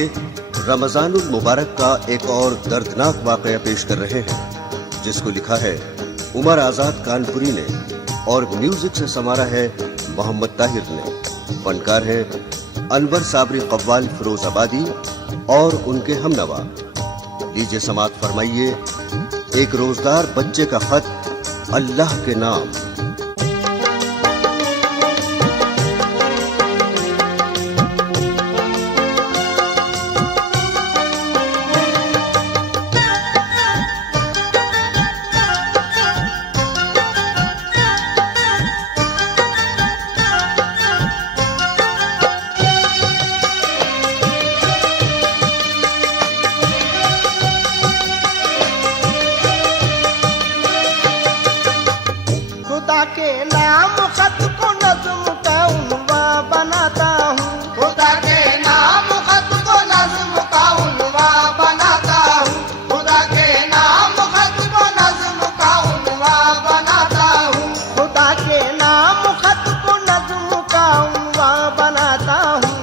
आइए रमजानुल मुबारक का एक और दर्दनाक वाकया पेश कर रहे हैं, जिसको लिखा है उमर आजाद कानपुरी ने और म्यूजिक से संवारा है मोहम्मद ताहिर ने। फनकार है अनवर साबरी कव्वाल फिरोजाबादी और उनके हमनवा। लीजिए समात फरमाइए एक रोजदार बच्चे का खत अल्लाह के नाम। खुदा के नाम खत को नज़्म का उन्वा बनाता हूँ। खुदा के नाम खत को नज़्म का उन्वा बनाता हूँ। खुदा के नाम खत को नज़्म का उन्वा बनाता हूँ। खुदा के नाम खत को नज़्म का उन्वा बनाता हूँ।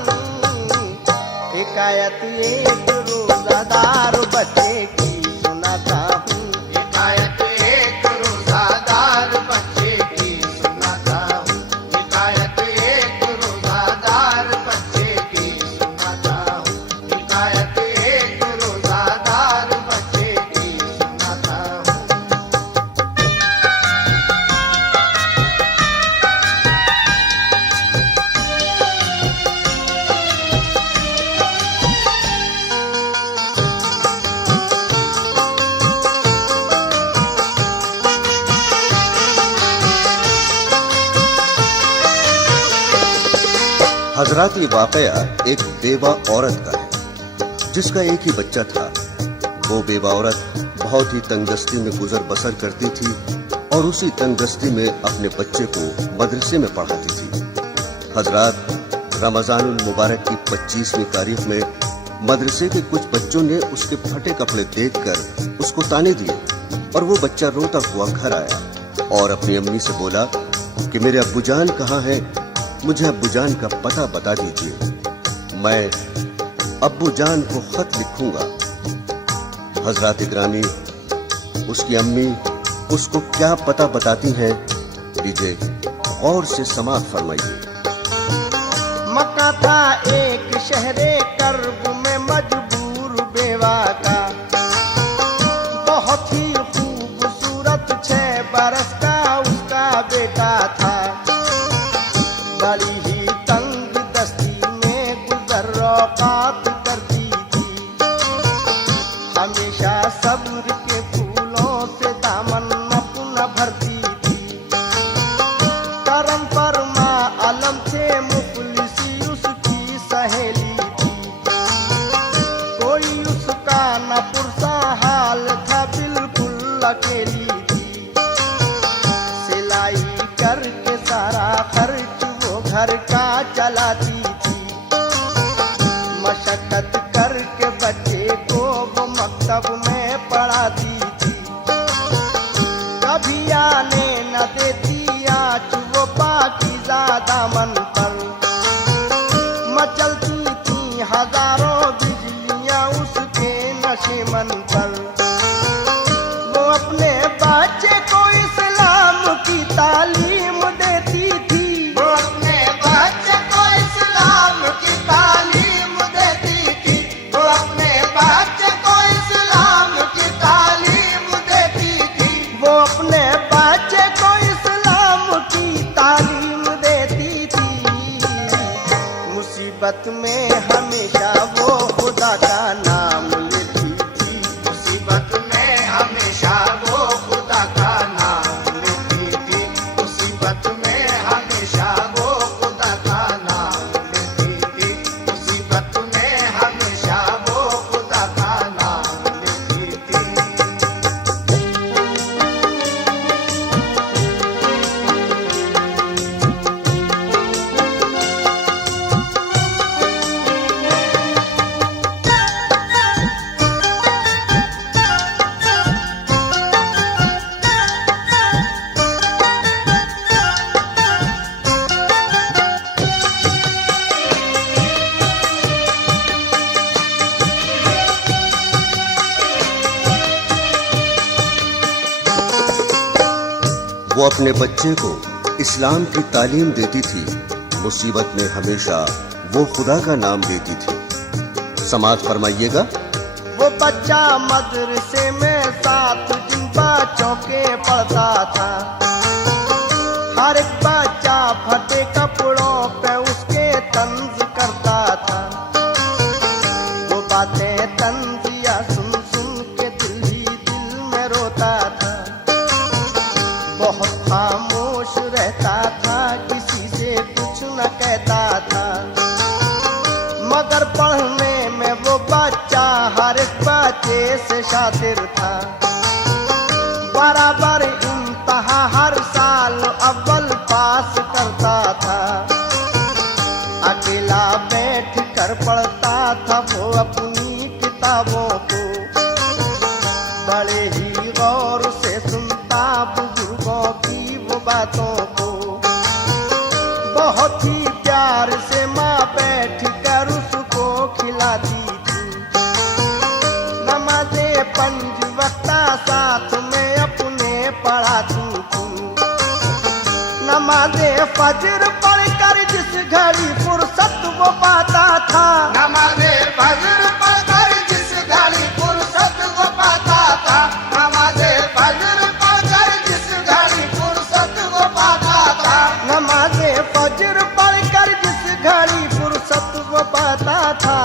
हिकायत एक रोज़ादार बच्चे की सुनाता हूँ। हिकायत एक रोज़ादार बच्चे की सुनाता हूँ। हिकायत एक रोज़ादार बच्चे की सुनाता हूँ। हिकायत एक रोज़ादार बच्चे की सुनाता हूँ। हजरात, ये वाकया एक बेवा औरत का है जिसका एक ही बच्चा था। वो बेवा औरत बहुत ही तंगदस्ती में गुजर बसर करती थी और उसी तंगदस्ती में अपने बच्चे को मदरसे में पढ़ाती थी। हजरात, रमजानुल मुबारक की 25वीं तारीख में मदरसे के कुछ बच्चों ने उसके फटे कपड़े देखकर उसको ताने दिए और वो बच्चा रोता हुआ घर आया और अपनी अम्मी से बोला कि मेरे अब्बूजान कहाँ हैं, मुझे अब्बूजान का पता बता दीजिए, मैं अब्बूजान को खत लिखूंगा। हजरात इकरामी, उसकी अम्मी उसको क्या पता बताती हैं, लीजिए गौर से समात फरमाइए। मक्का था एक शहरे कर्ब में मजबूर बेवा का, बहुत ही खूबसूरत 6 बरस का उसका बेटा था। बड़ी ही तंग दस्ती में गुजर औकात करती थी। हमेशा सब्र के फूलों से दामन अपना भरती थी। करम फरमा अलम से मुफलिसी उसकी सहेली थी। कोई उसका न पुरसा हाल था, बिल्कुल अकेली थी। सिलाई करके सारा खर्च घर का चलाती थी। मशक्कत करके बच्चे को वो मकतब में पढ़ाती थी। कभी आने न देती आँच वो पाकीज़ा दामन पर। मचलती थी हजारों बिजलियाँ उसके नशेमन पर। वो अपने बच्चे को इस्लाम की तालीम देती थी। मुसीबत में हमेशा वो खुदा का नाम लेती थी। मुसीबत में हमेशा वो खुदा का नाम लेती थी। मुसीबत में हमेशा वो खुदा का नाम लेती थी। मुसीबत में हमेशा वो खुदा का नाम लेती थी। वो अपने बच्चे को इस्लाम की तालीम देती थी। मुसीबत में हमेशा वो खुदा का नाम लेती थी। समाज फरमाइएगा। वो बच्चा मदरसे में 7 दिन बच्चों के पढ़ता था। हर एक बच्चा फटे कपड़ों पे उसके तंज करता था। वो बातें तंजिया सुन सुन के दिल ही दिल में रोता था। बहुत खामोश रहता था, किसी से कुछ न कहता था। मगर पढ़ने में वो बच्चा हर एक बच्चे से शातिर था। बराबर इम्तिहान हर साल अव्वल पास करता था। अकेला बैठ कर पढ़ता था वो अपनी किताबों को। बड़े ही गौर से सुनता बुजुर्गों की वो बातों को। बहुत ही प्यार से माँ बैठ कर उसको खिलाती थी। नमाज़े 5 वक्त साथ में अपने पढ़ाती थी। नमाज़े फज्र पढ़कर जिस घड़ी फुर्सत वो पाता था। नमाज़े फज्र पढ़कर जिस घड़ी फुर्सत वो पाता था। नमाज़े फज्र पढ़कर जिस घड़ी फुर्सत वो पाता था। नमाज़े फज्र पढ़कर जिस घड़ी फुर्सत वो पाता था।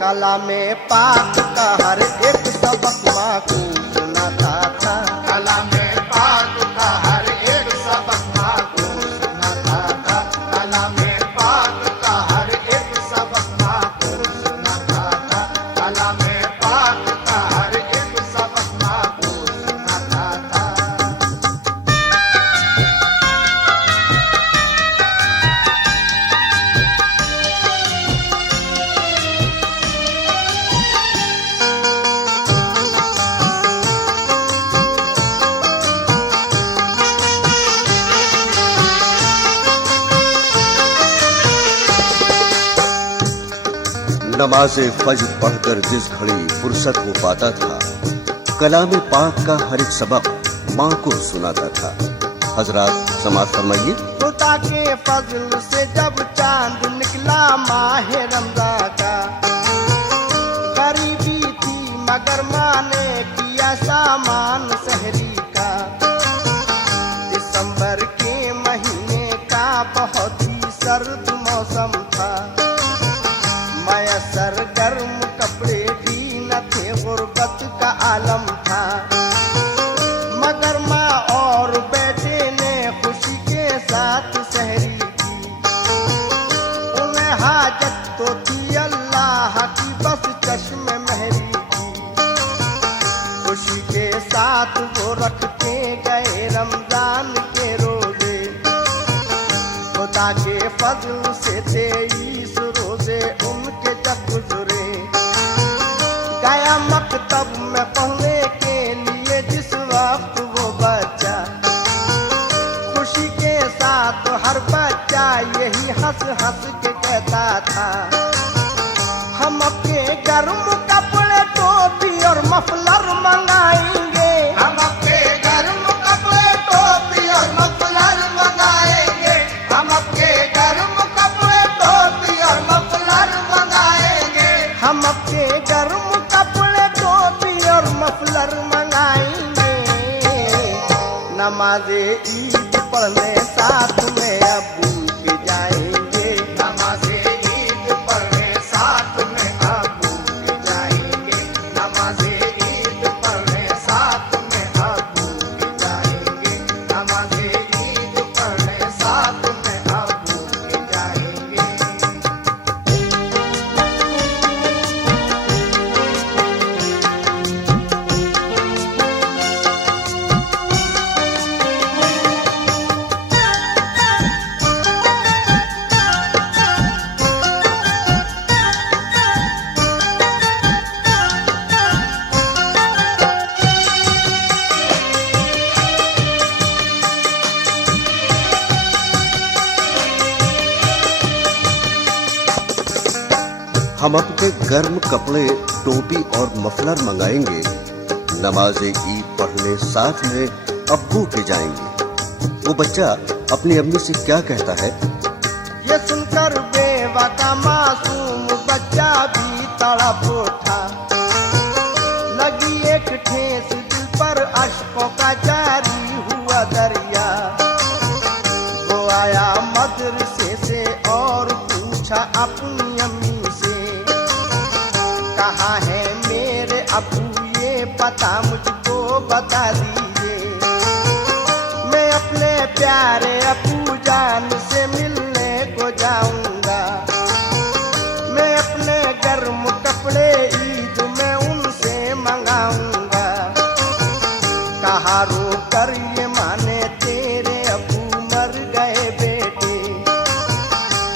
कलामे पाक का हर एक सबक माँ को सुनाता था। कलामे पाक का हर एक सबक माँ को सुनाता था। कलामे पाक का हर एक सबक माँ को सुनाता था। कलामे पाक का हर एक सबक माँ को सुनाता था। नमाज़े फज्र पढ़कर जिस घड़ी फुर्सत वो पाता था। कलाम पाक का हर एक सबक माँ को सुनाता था। हजरात समाज फरमाइए। खुदा के फजल से जब चांद निकला माह रमज़ान का। गरीबी थी मगर माँ ने किया सामान सहरी का। दिसंबर के महीने का बहुत ही सर्द मौसम था। मयसर गर्म कपड़े भी न थे, गुर्बत का आलम था। मगर माँ और बेटे ने खुशी के साथ सहरी की। उन्हें हाजत तो थी अल्लाह की, बस चश्मे महरी की। खुशी के साथ वो रखते गए रमजान के रोजे। खुदा के फजल से 23 रोजे उनके जब गुजरे। गया मकतब में पढ़ने के लिए जिस वक्त वो बच्चा। खुशी के साथ हर बच्चा यही हंस हंस के कहता था। हम अपने गर्म कपड़े टोपी और मफलर मंगाएंगे। हम अपने गर्म कपड़े टोपी और मफलर मंगाएंगे। हम अपने गर्म कपड़े टोपी और मफलर मंगाएंगे। हम अपने गर्म कपड़े टोपी और मफलर मंगाएंगे। नमाज़े ईद पढ़ने साथ में अबू के जाएंगे। नमाज़े ईद पढ़ने साथ में अबू के जाएंगे। नमाज़े ईद पढ़ने साथ में अबू के जाएंगे। नमाज़े ईद पढ़ने साथ में अबू के जाएंगे। हम अपने गर्म कपड़े टोपी और मफलर मंगाएंगे। नमाज़े ईद पढ़ने साथ में अब्बू के जाएंगे। वो बच्चा अपनी अम्मी से क्या कहता है? ये सुनकर बेवा का मासूम बच्चा भी तड़प उठा। लगी एक ठेस दिल पर अश्कों का जारी हुआ दरिया। वो आया मदरसे से और पूछा अपनी अम्मी से, कहाँ है मेरे अब्बू, ये पता मुझको बता दीजिए। मैं अपने प्यारे अब्बू जान से मिलने को जाऊंगा। मैं अपने गर्म कपड़े ईद में उनसे मंगाऊंगा। कहा रो कर ये माने तेरे अब्बू मर गए बेटे।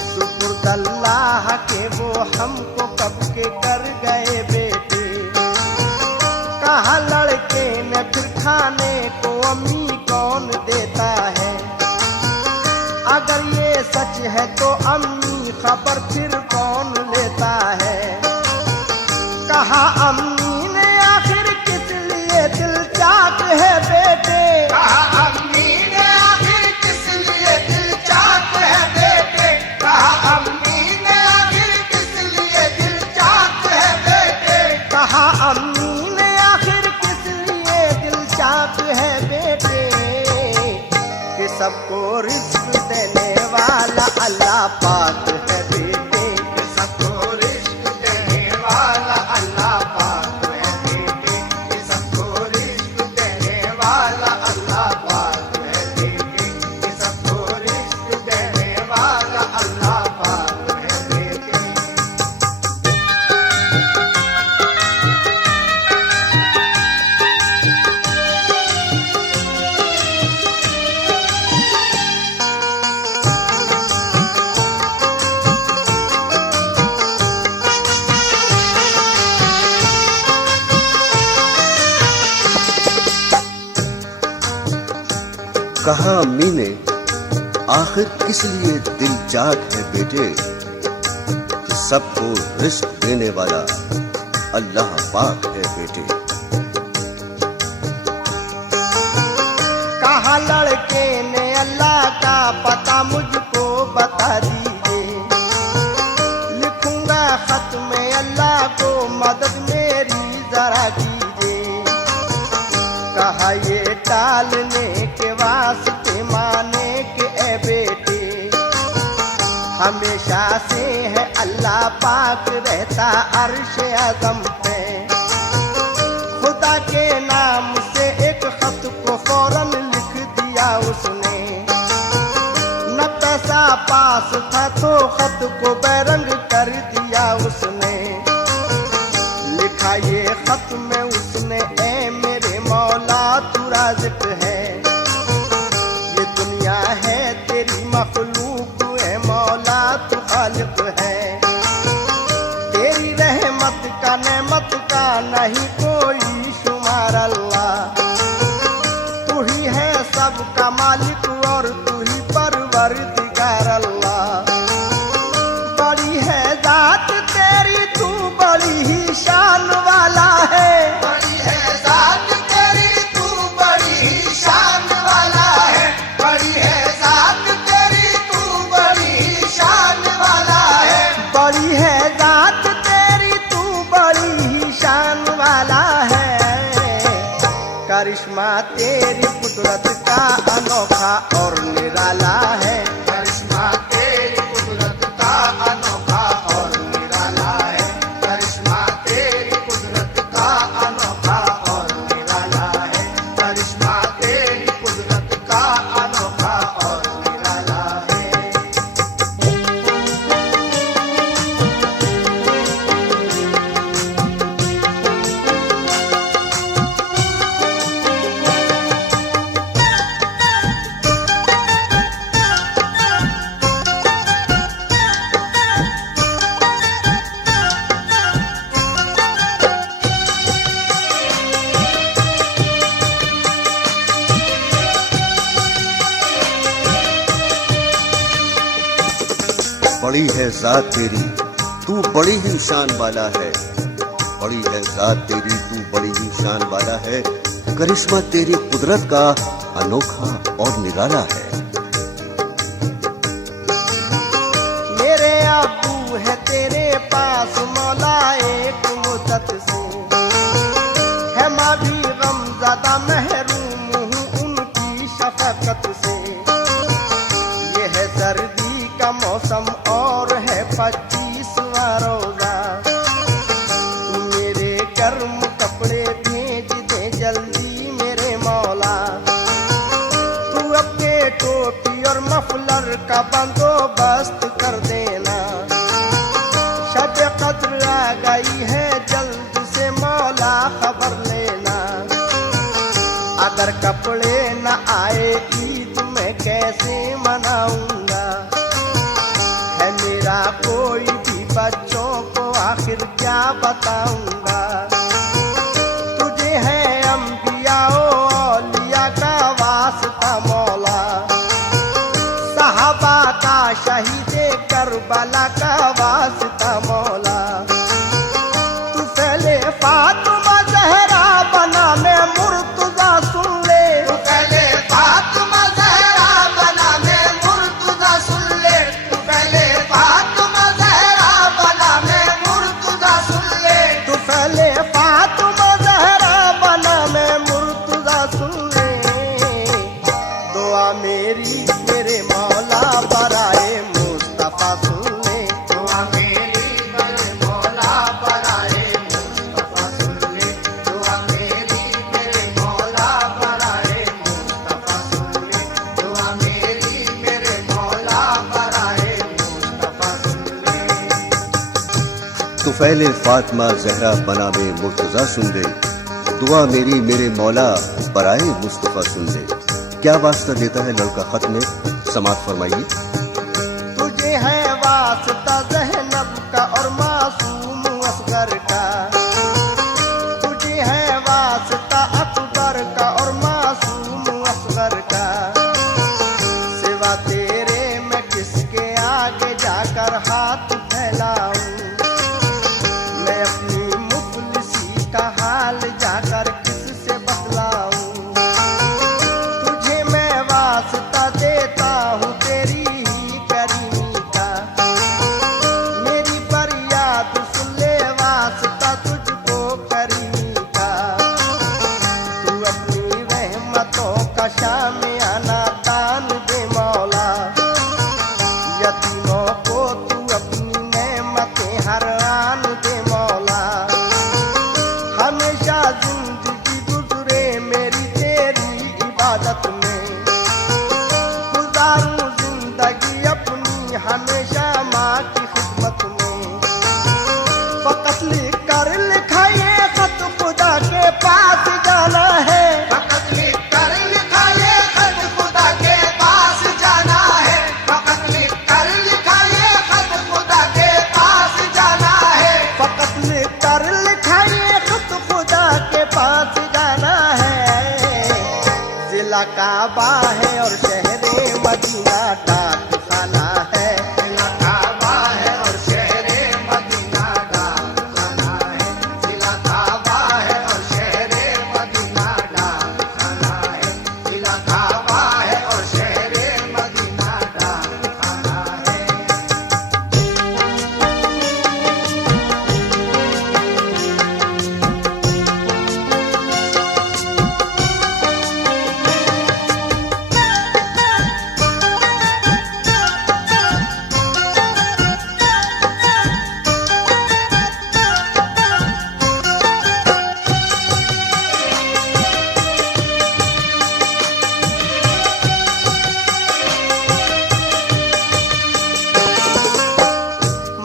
शुक्र अल्लाह के वो हमको कब के कर गए बेटे। कहा लड़के ने फिर खाने को अम्मी कौन देता है। अगर ये सच है तो अम्मी खबर फिर कौन लेता है। कहा अम्मी ने आखिर किस लिए दिल चाक है बेटे। कहा अम्मी ने आखिर किस लिए दिल चाक है बेटे। कहा अम्मी ने आखिर किस लिए दिल चाक है बेटे। कहा अम्मी ने आखिर किस लिए दिल चाक है बेटे। कि सबको रिज़्क़ देने वाला अल्लाह पाक है बेटे। सबको रिज़्क़ देने वाला अल्लाह पाक है बेटे। सबको रिज़्क़ देने वाला अल्लाह पाक है बेटे। सबको रिज़्क़ देने वाला अल्लाह पाक है बेटे। कहा अम्मी ने आखिर किस लिए दिल चाक है बेटे। कि सबको रिज़्क़ देने वाला अल्लाह पाक है बेटे। कहा लड़के ने अल्लाह का पता मुझको बता दीजिए। लिखूंगा खत में अल्लाह को मदद मेरी जरा कीजिए। कहा ये टालने के वास्ते माने के ए बेटे। हमेशा से है अल्लाह पाक रहता अर्श आज़म पे। खुदा के नाम से एक खत को फौरन लिख दिया उसने। न पैसा पास था तो खत को बैरंग कर दिया उसने। लिखा ये खत में उसने, ए मेरे मौला तू राज़िक है। ये दुनिया है तेरी मखलूक, है मौला तू खालिक है। तेरी रहमत का नेमत का नहीं कोई शुमार अल्लाह। तू ही है सबका मालिक और तू ही परवरदिगार अल्लाह। बड़ी है जात तेरी, तू बड़ी ही शान वाला है। बड़ी है ज़ात तेरी, तू बड़ी ही शान वाला है। बड़ी है ज़ात तेरी, तू बड़ी ही शान वाला है। बड़ी है जात तेरी, तू बड़ी ही शान वाला है। करिश्मा तेरी कुदरत का अनोखा और निराला है। करिश्मा तेरी कुदरत का अनोखा और निराला है। करिश्मा तेरी कुदरत का अनोखा और निराला है। करिश्मा तेरी कुदरत का अनोखा और निराला है। बड़ी है जात तेरी, तू बड़ी ही शान वाला है। बड़ी है जात तेरी, तू बड़ी ही शान वाला है। करिश्मा तेरी कुदरत का अनोखा और निराला है। मेरे अब्बू है तेरे पास मौला एक मुद्दत से, है माँ भी गमज़दा महरूम हूँ उनकी शफकत से। ये है सर्दी का मौसम और है 25वां रोजा, तू मेरे गर्म कपड़े भेज दे जल्दी मेरे मौला। तू अपने टोपी और मफलर का बंदोबस्त कर देना, शब कद्र आ गई है जल्द से मौला खबर लेना। अगर कपड़े न आए ईद में कैसे मनाऊंगा, है मेरा कोई भी बच्चों को आखिर क्या बताऊंगा। तुझे है अंबिया औलिया का वास्ता मौला, सहाबा का शहीदे करबला का वास्ता मौला। तू फैले फातिमा ज़हरा बना मैं मुर्तज़ा सुन ले, तू पहले फातिमा ज़हरा बना मैं मुर्तज़ा सुन ले, तू पहले फातिमा ज़हरा बना मैं मुर्तज़ा सुन ले। तू फैले फातिमा ज़हरा बना मैं मुर्तज़ा सुन ले। दुआ मेरी मेरे मौला बराए मुस्तफा सुन ले, दुआ मेरी मेरे मौला बराए मुस्तफा सुन ले, दुआ मेरी मेरे मौला बराए मुस्तफा सुन ले, दुआ मेरी मेरे मौला बराए मुस्तफा सुन ले। तुफैल फातिमा ज़हरा बना में मुर्तज़ा सुन ले, दुआ मेरी मेरे मौला बराए मुस्तफ़ा सुन ले। क्या वास्ता देता है लड़का खत में, समाअत फरमाइए। तुझे है वास्ता ज़हनब का और मासूम असगर का, तुझे है वास्ता अकबर का और मासूम असगर का। सिवा तेरे मैं किसके आगे जाकर हाथ फैलाऊं, मैं अपनी मुफलिसी का हाल जाकर किससे बतलाऊं। तुझे मैं वास्ता देता हूँ तेरी ही करीमी का, मेरी फरियाद सुन ले वास्ता तुझको करीमी का। तू अपनी रहमतों का शामियाना तान दे मौला, यतीमों को तू अपनी नेमतें हर आन दे मौला। हमेशा जिंदगी गुजरे मेरी तेरी इबादत में, गुजारूं जिंदगी अपनी हमेशा माँ की खिदमत में। फकत लिख कर लिखा ये खत खुदा के पास जाना है, फकत लिख कर लिखा ये खत खुदा के पास जाना है, फकत लिख कर लिखा ये खत खुदा के पास जाना है। फकत लिख कर लिखा ये खत खुदा के पास जाना है। जिला काबा है और शहरे मदीना डाक खाना है, जिला काबा है और शहरे मदीना डाक खाना है, जिला काबा है और शहरे मदीना डाक खाना है, जिला काबा है और शहरे मदीना डाक खाना है।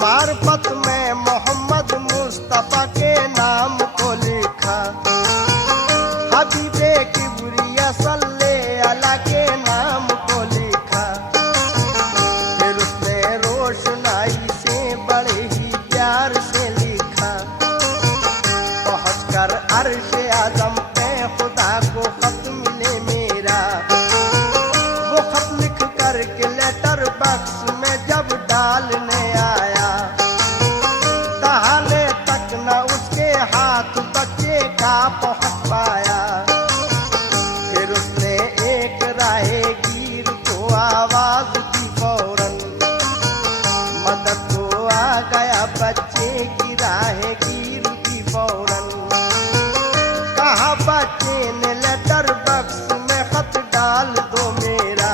मार्फत में मोहम्मद मुस्तफा के नाम को लिखा, हबीबे किबरिया सल्ले अला के नाम को लिखा। फिर उसने रोशनाई से बड़े ही प्यार से लिखा, पहुंचकर अर्श आजम पे खुदा को खत मिले मेरा। वो खत लिख करके लेटर बक्स में जब डालने आया, दहाने तक न की राहगीर की फौरन। कहा बच्चे ने लेटर बक्स में खत डाल दो मेरा।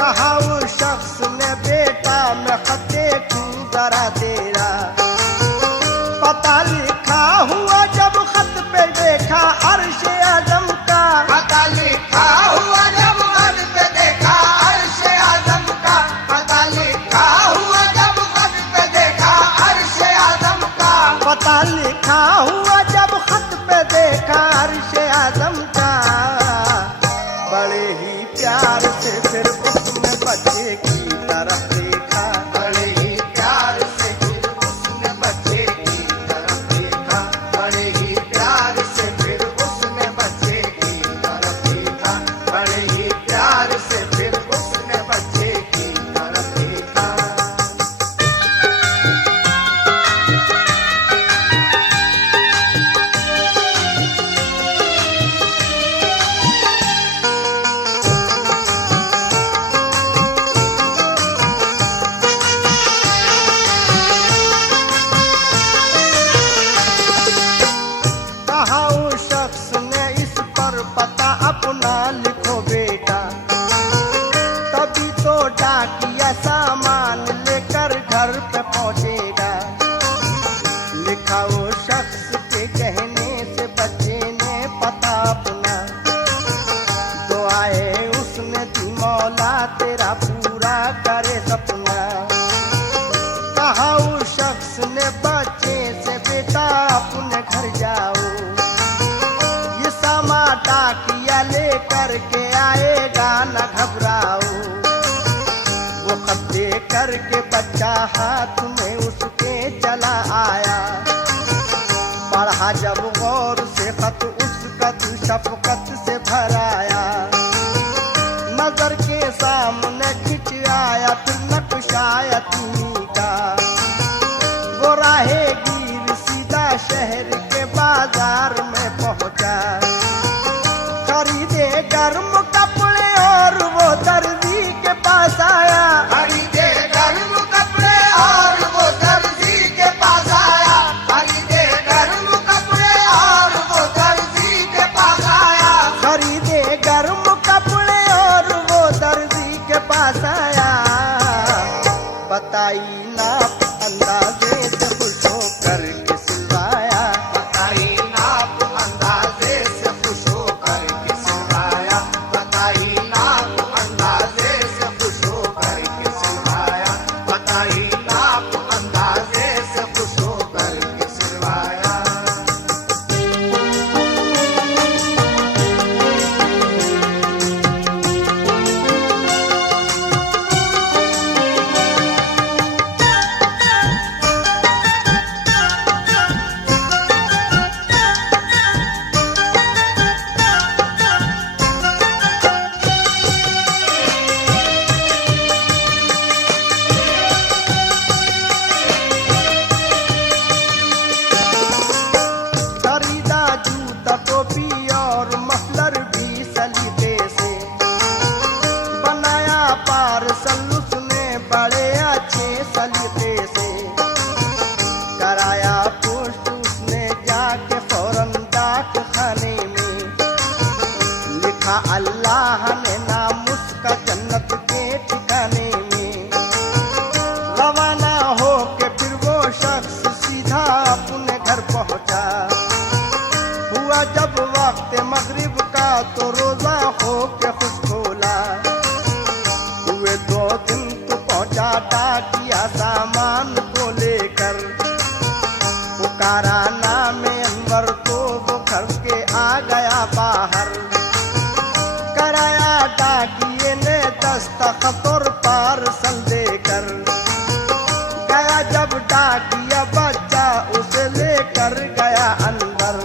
कहा उस शख्स ने बेटा मैं खते क्यों जरा तेरा। पता लिखा हुआ जब खत पे देखा अर्श आजम का। पता लिखा हुआ जब खत पे देखा अर्श आजम का। पता लिखा हुआ जब खत पे देखा अर्श आजम का। पता लिखा हुआ जब खत पे देखा अर्श आजम का। बड़े ही प्यार से फिर उसने बच्चे की तरफ देखा। बड़े ही प्यार से फिर उसने बच्चे की तरफ देखा। बड़े ही प्यार से फिर उसने बच्चे की तरफ देखा। बड़े ही प्यार से फिर उसने बच्चे की तरफ देखा। कहा उस शख्स ने इस पर पता अपना लिखो बेटा। तभी तो डाकिया सामान लेकर घर पे पहुंचेगा। लिखा वो शख्स के कहने से बच्चे ने पता अपना। दुआएं उसने दी मौला तेरा पूरा करे सपना। कहा उस शख्स ने बच्चे से बेटा अपने घर जाओ। ये सामा डाकिया लेकर के आएगा न घबराओ। वो खत दे करके बच्चा हाथ में उसके चला आया। पढ़ा जब गौर से खत उसका दिल शफकत से भराया। नजर के सामने खिंच आया फिर नक्शा यतीमी का। वो राहगीर सीधा शहर के बाजार में पहुंचा। खरीदे गर्म कपड़े और वो दर्जी के पास आया। खरीदे गर्म कपड़े और वो दर्जी के पास आया। खरीदे गर्म कपड़े और वो दर्जी के पास आया। खरीदे गर्म कपड़े और वो दर्जी के पास आया। बताई नाप अंदाजे से खुश होकर के सिलवाया। बताई नाप अंदाजे से खुश होकर के सिलवाया। बताई नाप अंदाजे से खुश होकर के सिलवाया। बताई नाप अंदाजे से खुश होकर के सिलवाया। खरीदा जूता टोपी और मफलर भी सलीके से। बनाया पार्सल उसने बड़े अच्छे सलीके से। कराया पोस्ट उसने जाके फौरन डाक खाने में। लिखा अल्लाह ने नाम उसका जन्नत के ठिकाने में। रवाना हो के फिर वो शख्स सीधा अपने घर पहुंचा। हुआ जब वक्त मगरिब का तो रोजा हो के खुश खोला। हुए 2 दिन तो पहुंचा डाकिया सामान को लेकर। पुकारा नाम अनवर तो वो घर के आ गया बाहर। कराया डाकिए ने दस्तखत और पार्सल देकर। गया जब डाकिया बच्चा उसे लेकर गया अंदर।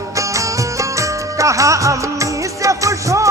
कहा अम्मी से खुश हो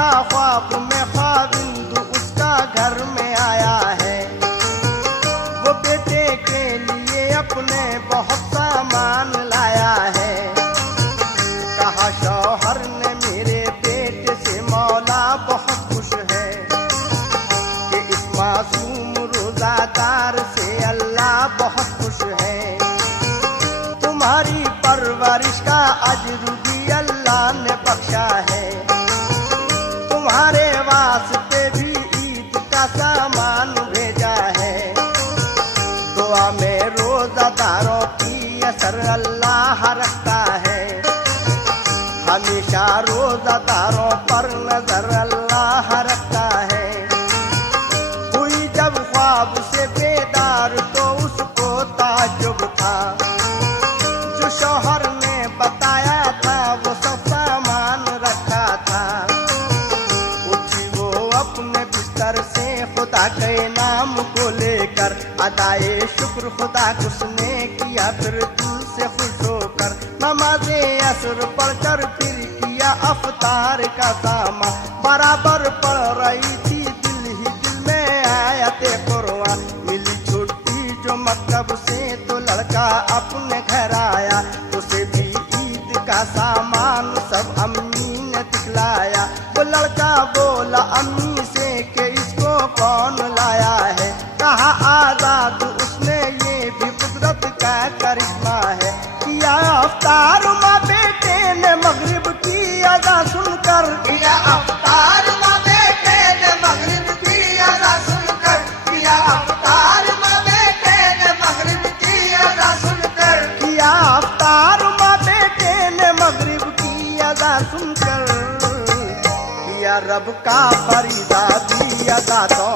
देखा ख्वाब में ख्वाबिंद उसका घर में आया है। वो बेटे के लिए अपने बहुत सामान लाया है। कहा शौहर ने मेरे बेटे से मौला बहुत खुश है कि इस मासूम रोजादार से अल्लाह बहुत खुश है। तुम्हारी परवरिश का अजर भी अल्लाह ने बख्शा है। तुम्हारे वास्ते भी ईद का सामान भेजा है। दुआ में रोजादारों की असर अल्लाह रखता है। हमेशा रोजादारों पर नजर अल्लाह रखता है। हुई जब ख्वाब से बेदार तो उसको ताज्जुब था। जो शौहर ने बताया था वो सब सामान रखा था। उठी वो अपने बिस्तर से खुदा के नाम को लेकर अदाए शुक्र खुदा उसने किया फिर दिल से खुश होकर। नमाज़े असर पढ़कर फिर किया अफ्तार का सामा। बराबर पढ़ रही थी दिल ही दिल में आयते कुरान। मिली छुट्टी जो मकतब से तो लड़का अपने घर आया। उसे भी ईद का सामान सब अम्मी ने दिखलाया। वो लड़का बोला अम्मी से कि इसको कौन लाया है। कहा आजाद उसने ये भी कुदरत का करिश्मा है। किया अफ्तार माँ बेटे ने मगरिब की अदा सुनकर। किया अफ्तार माँ बेटे ने मगरिब की अदा सुनकर। किया अफ्तार माँ बेटे ने मगरिब की अदा सुनकर। किया अफ्तार माँ बेटे ने मगरिब की अदा सुनकर। किया रब का फरीदा दी अदा तो